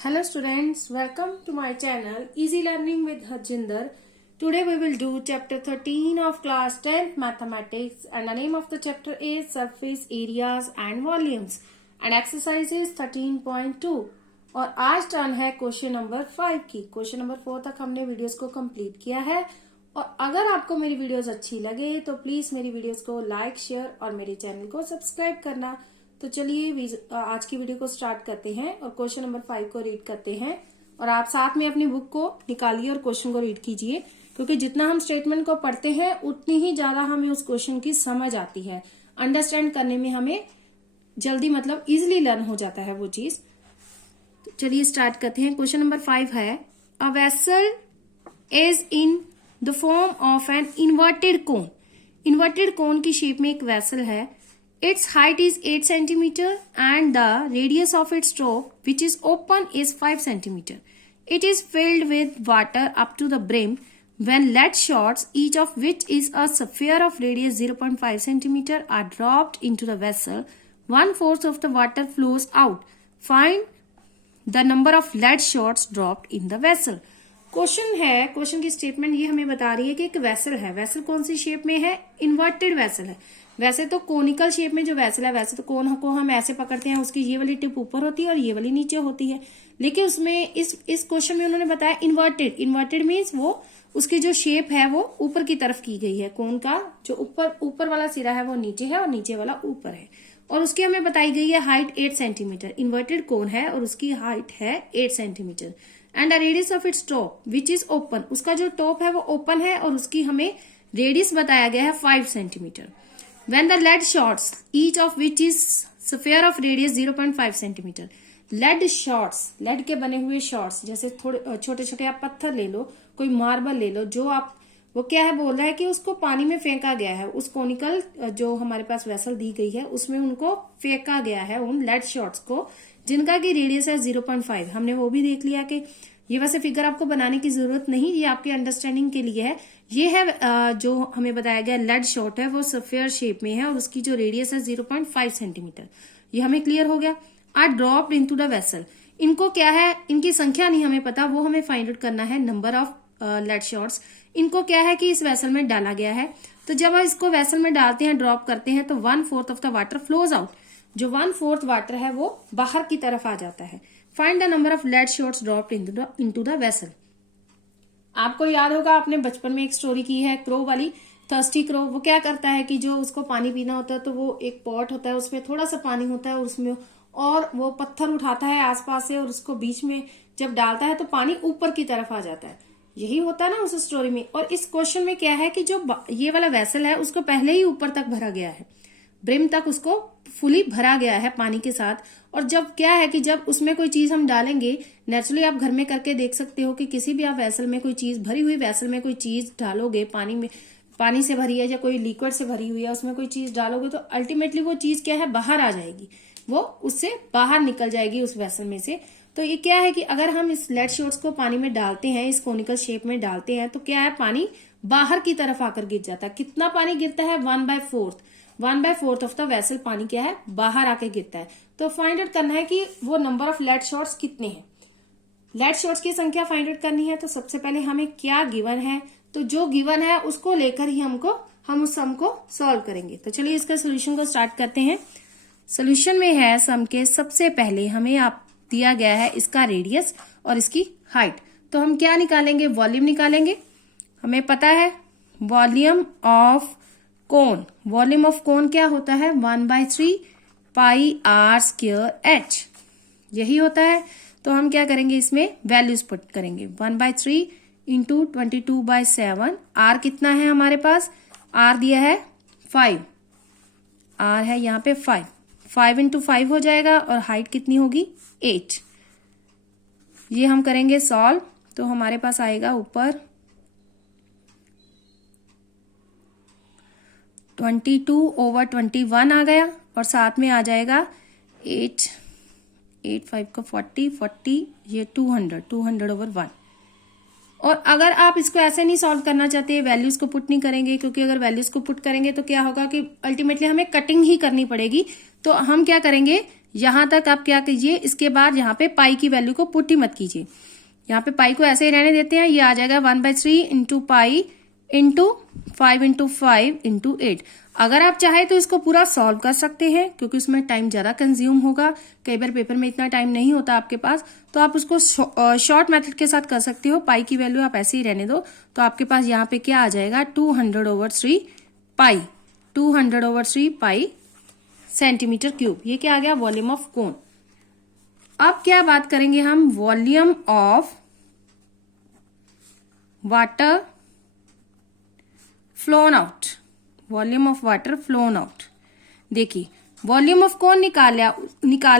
Hello students, welcome to my channel Easy Learning with Harjinder. Today we will do chapter 13 of class 10th mathematics and the name of the chapter is surface areas and volumes and exercise is 13.2 और आज turn है question number 5 की। Question number 4 तक हमने videos को complete किया है और अगर आपको मेरी वीडियोस अच्छी लगे तो प्लीज मेरी वीडियोस को लाइक शेयर और मेरे चैनल को सब्सक्राइब करना। तो चलिए आज की वीडियो को स्टार्ट करते हैं और क्वेश्चन नंबर 5 को रीड करते हैं और आप साथ में अपनी बुक को निकालिए और क्वेश्चन को रीड कीजिए, क्योंकि जितना हम स्टेटमेंट को पढ़ते हैं उतनी ही ज्यादा हमें उस क्वेश्चन की समझ आती है। अंडरस्टैंड करने में हमें जल्दी इजिली लर्न हो जाता है वो चीज। तो चलिए स्टार्ट करते हैं। क्वेश्चन नंबर 5 है, a vessel is in the form of an inverted cone. Inverted कोन की शेप में एक वेसल है। Its height is 8 centimeter and the radius of its top, which is open, is 5 centimeter. It is filled with water up to the brim when lead shots, each of which is a sphere of radius 0.5 centimeter, are dropped into the vessel. 1/4 of the water flows out. Find the number of lead shots dropped in the vessel. Question है, question की statement ये हमें बता रही है कि एक vessel है। वेसल कौन सी शेप में है? इन्वर्टेड वेसल है। वैसे तो कोनिकल शेप में जो वेसल है, वैसे तो कोन को हम ऐसे पकड़ते हैं, उसकी ये वाली टिप ऊपर होती है और ये वाली नीचे होती है, लेकिन उसमें इस क्वेश्चन में उन्होंने बताया इन्वर्टेड। इन्वर्टेड मीन्स वो उसकी जो शेप है वो ऊपर की तरफ की गई है। कोन का जो ऊपर वाला सिरा है वो नीचे है और नीचे वाला ऊपर है और उसकी हमें बताई गई है हाइट 8 सेंटीमीटर। इन्वर्टेड कोन है और उसकी हाइट है 8 centimetre and the radius of its top which is open. उसका जो टॉप है वो ओपन है और उसकी हमें रेडियस बताया गया है 5 centimetre. When the lead shots, each of which is sphere of radius 0.5 centimeter. lead shots, lead के बने हुए shots, जैसे थोड़े छोटे छोटे आप पत्थर ले लो, कोई मार्बल ले लो, जो आप वो क्या है बोल रहा है कि उसको पानी में फेंका गया है। उस कोनिकल जो हमारे पास वेसल दी गई है उसमें उनको फेंका गया है, उन लेड शॉट्स को, जिनका की रेडियस है 0.5। हमने वो भी देख लिया कि ये वैसे फिगर आपको बनाने की जरूरत नहीं, ये आपके अंडरस्टैंडिंग के लिए है। ये है जो हमें बताया गया लेड शॉट है वो सफेयर शेप में है और उसकी जो रेडियस है 0.5 सेंटीमीटर। ये हमें क्लियर हो गया। Are dropped into the vessel. इनको क्या है, इनकी संख्या नहीं हमें पता, वो हमें फाइंड आउट करना है, नंबर ऑफ लेड शॉट्स। इनको क्या है कि इस वेसल में डाला गया है। तो जब हम इसको वेसल में डालते हैं, ड्रॉप करते हैं, तो 1/4 of the water flows out. जो 1/4 वाटर है वो बाहर की तरफ आ जाता है। Find the number of lead shots dropped into the vessel. आपको याद होगा, आपने बचपन में एक स्टोरी की है क्रो वाली, थर्स्टी क्रो। वो क्या करता है कि जो उसको पानी पीना होता है तो वो एक पॉट होता है, उसमें थोड़ा सा पानी होता है और उसमें और वो पत्थर उठाता है आसपास से और उसको बीच में जब डालता है तो पानी ऊपर की तरफ आ जाता है। यही होता है ना उस स्टोरी में। और इस क्वेश्चन में क्या है कि जो ये वाला वेसल है उसको पहले ही ऊपर तक भरा गया है, ब्रिम तक उसको फुली भरा गया है पानी के साथ। और जब क्या है कि जब उसमें कोई चीज हम डालेंगे, नेचुरली आप घर में करके देख सकते हो कि किसी भी आप वेसल में कोई चीज, भरी हुई वेसल में कोई चीज डालोगे, पानी से भरी है या कोई लिक्विड से भरी हुई है, उसमें कोई चीज डालोगे तो अल्टीमेटली वो चीज क्या है, बाहर आ जाएगी, वो उससे बाहर निकल जाएगी उस वेसल में से। तो ये क्या है कि अगर हम इस लेड शॉट्स को पानी में डालते हैं, इस कोनिकल शेप में डालते हैं, तो क्या है, पानी बाहर की तरफ आकर गिर जाता है। कितना पानी गिरता है? 1/4 ऑफ द वेसल पानी क्या है, बाहर आके गिरता है। तो फाइंड आउट करना है कि वो नंबर ऑफ लेड शॉट्स कितने हैं। लेड शॉट्स की संख्या फाइंड आउट करनी है। तो सबसे पहले हमें क्या गिवन है, तो जो गिवन है उसको लेकर ही हम उस सम को सॉल्व करेंगे। तो चलिए इसका सोल्यूशन को स्टार्ट करते हैं। सोल्यूशन में है सम के सबसे पहले हमें आप दिया गया है इसका रेडियस और इसकी हाइट। तो हम क्या निकालेंगे? वॉल्यूम निकालेंगे। हमें पता है volume of cone, volume of cone क्या होता है? 1/3 पाई r स्क्वायर h, यही होता है। तो हम क्या करेंगे, इसमें वैल्यूज पुट करेंगे। 1/3 इंटू 22/7। r कितना है हमारे पास? r दिया है 5, r है यहाँ पे 5 इंटू 5 हो जाएगा और हाइट कितनी होगी? 8। ये हम करेंगे सॉल्व, तो हमारे पास आएगा ऊपर 22/21 आ गया और साथ में आ जाएगा 8 5 का 40, ये 200/1। और अगर आप इसको ऐसे नहीं सॉल्व करना चाहते, वैल्यूज को पुट नहीं करेंगे, क्योंकि अगर वैल्यूज को पुट करेंगे तो क्या होगा कि अल्टीमेटली हमें कटिंग ही करनी पड़ेगी। तो हम क्या करेंगे, यहां तक आप क्या कीजिए, इसके बाद यहाँ पे पाई की वैल्यू को पुट ही मत कीजिए, यहाँ पे पाई को ऐसे ही रहने देते हैं। ये आ जाएगा 1/3 into pi into 5 into 5 into 8। अगर आप चाहे तो इसको पूरा सॉल्व कर सकते हैं, क्योंकि उसमें टाइम ज्यादा कंज्यूम होगा, कई बार पेपर में इतना टाइम नहीं होता आपके पास, तो आप उसको शॉर्ट मेथड के साथ कर सकते हो। पाई की वैल्यू आप ऐसे ही रहने दो, तो आपके पास यहाँ पे क्या आ जाएगा 200/3 पाई, 200/3 पाई सेंटीमीटर क्यूब। ये क्या आ गया, वॉल्यूम ऑफ कोन। अब क्या बात करेंगे हम, volume of water flown out, volume of water flown out. देखिए वॉल्यूम ऑफ कोन निकाल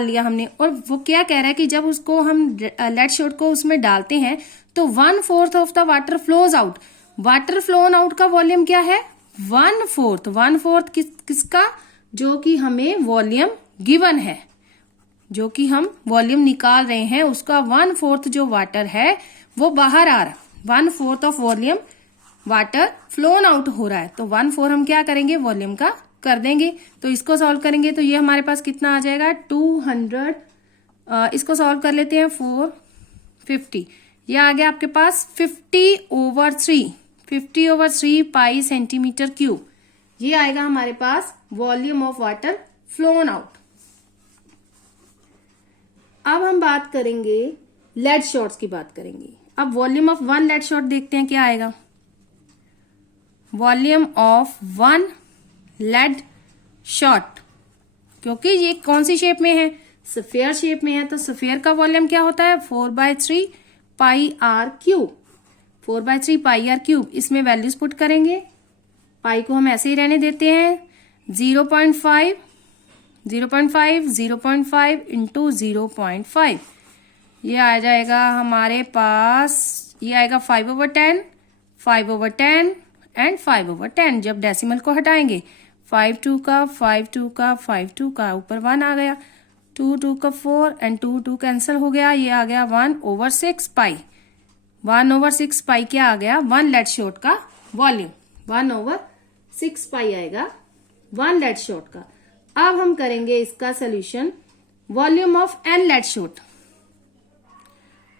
लिया हमने, और वो क्या कह रहा है कि जब उसको हम लेड शॉट को उसमें डालते हैं तो 1/4 of the water flows out. Water flown out का वॉल्यूम क्या है, 1/4 किसका, जो कि हमें वॉल्यूम गिवन है, जो कि हम वॉल्यूम निकाल रहे हैं उसका 1/4 जो वाटर है वो बाहर आ रहा है। 1/4 of volume water flown out हो रहा है, तो 1/4 हम क्या करेंगे, वॉल्यूम का कर देंगे। तो इसको सॉल्व करेंगे तो ये हमारे पास कितना आ जाएगा 200, इसको सॉल्व कर लेते हैं 450। ये आ गया आपके पास 50/3 पाई सेंटीमीटर क्यूब। ये आएगा हमारे पास volume of water flown out. अब हम बात करेंगे लेड शॉट्स की बात करेंगे। अब वॉल्यूम ऑफ 1 लेड शॉट देखते हैं क्या आएगा। वॉल्यूम ऑफ 1 लेड शॉट, क्योंकि ये कौन सी शेप में है, स्फीयर शेप में है, तो स्फीयर का वॉल्यूम क्या होता है 4/3 pi R cube, 4/3 pi R cube. इसमें वैल्यूज पुट करेंगे, पाई को हम ऐसे ही रहने देते हैं, 0.5 इंटू 0.5। ये आ जाएगा हमारे पास, ये आएगा 5/10 एंड 5/10। जब डेसिमल को हटाएंगे 5 2 का ऊपर 1 आ गया, 2 का 4 एंड 2 कैंसिल हो गया, ये आ गया 1/6 पाई। 1/6 पाई क्या आ गया, 1 लेड शॉट का वॉल्यूम, 1/6 पाई आएगा 1 लेड शॉट का। अब हम करेंगे इसका solution, volume of n lead shot,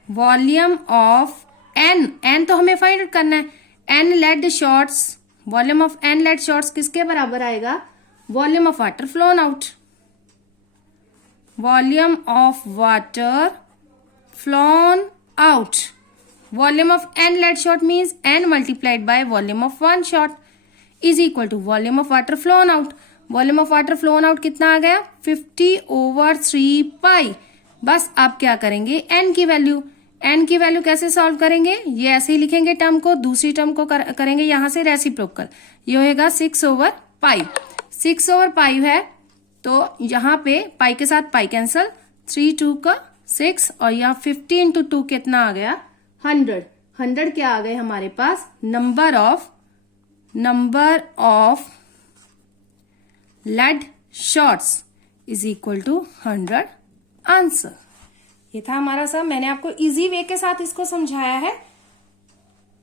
volume of n तो हमें फाइंड आउट करना है, n lead shots, volume of n lead shots किसके बराबर आएगा, volume of water flown out. Volume of water flown out, volume of n lead shot means n multiplied by volume of 1 shot is equal to volume of water flown out. Volume of water flown out कितना आ गया 50/3 पाई। बस आप क्या करेंगे, n की value कैसे solve करेंगे, ये ऐसे ही लिखेंगे टर्म को, दूसरी टर्म को करेंगे यहां से रेसिप्रोकल, ये होएगा 6/पाई। 6/पाई है तो यहाँ पे पाई के साथ पाई कैंसल, 3 2 का 6 और यहाँ 50 इंटू 2 कितना आ गया 100। 100 क्या आ गए हमारे पास, number of lead shots is equal to 100 answer. ये था हमारा सम। मैंने आपको इजी वे के साथ इसको समझाया है,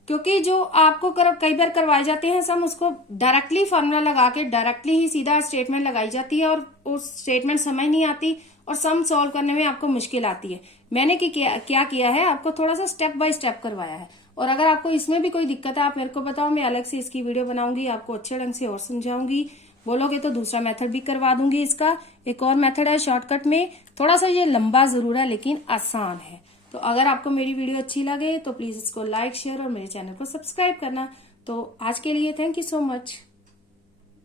क्योंकि जो आपको कई बार करवाए जाते हैं सम, उसको डायरेक्टली फॉर्मूला लगा के डायरेक्टली ही सीधा स्टेटमेंट लगाई जाती है और उस स्टेटमेंट समझ नहीं आती और सम सॉल्व करने में आपको मुश्किल आती है। मैंने क्या किया है, आपको थोड़ा सा स्टेप बाय स्टेप करवाया है। और अगर आपको इसमें भी कोई दिक्कत है आप मेरे को बताओ, मैं अलग से इसकी वीडियो बनाऊंगी, आपको अच्छे ढंग से और समझाऊंगी। बोलोगे तो दूसरा मेथड भी करवा दूंगी। इसका एक और मेथड है शॉर्टकट में, थोड़ा सा ये लंबा जरूर है लेकिन आसान है। तो अगर आपको मेरी वीडियो अच्छी लगे तो प्लीज इसको लाइक शेयर और मेरे चैनल को सब्सक्राइब करना। तो आज के लिए थैंक यू सो मच।